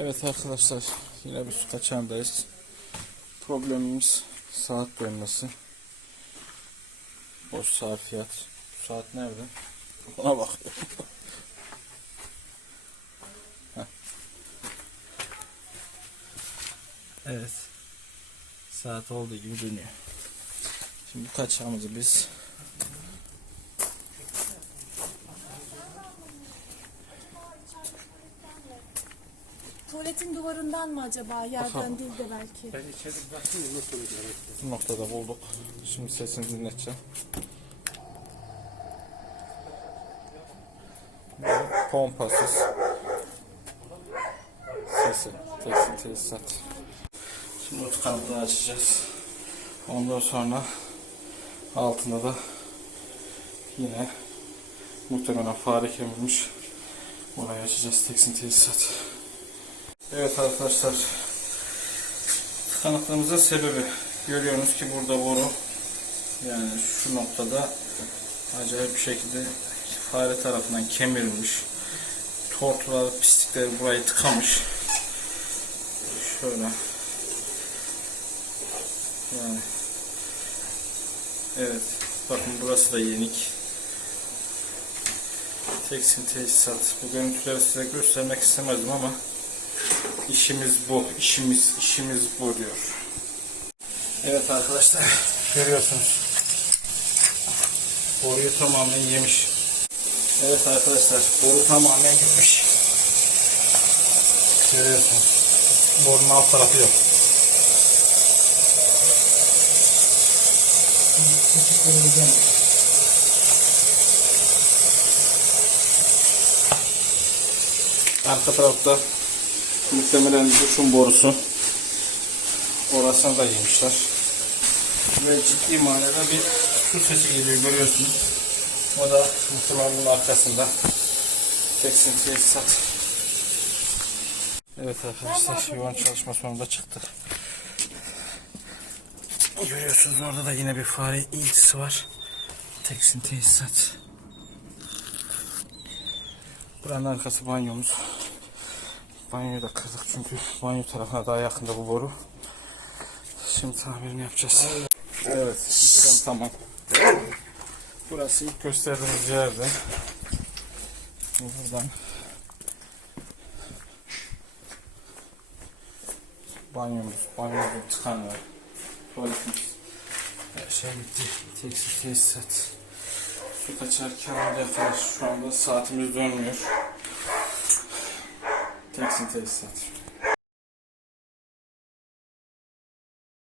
Evet arkadaşlar yine bir su kaçağındayız. Problemimiz saat dönmesi. Boş sarfiyat. Saat nerede? Ona bak. Evet. Saat olduğu gibi dönüyor. Şimdi bu kaçağımızı biz Tuvaletin duvarından mı acaba? Yerden değil de belki. bu noktada bulduk. Şimdi sesini dinleteceğim. Pompasız. Sesi. Tekstil tesisat. Şimdi o kanatını açacağız. Ondan sonra altında da yine muhtemelen fare kemirmiş. Orayı açacağız teksin tesisat. Evet arkadaşlar. Kanıtlarımızın sebebi görüyorsunuz ki burada boru yani şu noktada acayip bir şekilde fare tarafından kemirilmiş. Tortular, pislikleri burayı tıkamış. Şöyle. Yani. Evet. Bakın burası da yenik. Teksin tesisat. Bu görüntüleri size göstermek istemezdim ama işimiz bu. işimiz işimiz bu diyor. Evet arkadaşlar. Görüyorsunuz. Boruyu tamamen yemiş. Evet arkadaşlar. Boru tamamen gitmiş. Görüyorsunuz. Borunun alt tarafı yok. Arka tarafta muhtemelen duşun borusu. Orasını da yemişler. Ve ciddi manada bir su sesi geliyor görüyorsunuz. O da muhtemelen arkasında. Teksin tesisat. Evet arkadaşlar yoğun çalışma sonunda çıktık. Görüyorsunuz orada da yine bir fare iltisi var. Teksin tesisat. Buranın arkası banyomuz. Banyoyu da kırdık çünkü banyo tarafına daha yakında bu boru. Şimdi tamirini yapacağız. Evet, işlem tamam. Burası ilk gösterdiğimiz yerde. Buradan banyomuz, banyomuzun tıkanı, tuvaletimiz. Her şey bitti. Tekstil tesisat. Su kaçarken orada yakalaş. Şu anda saatimiz dönmüyor. Teksin tesisat.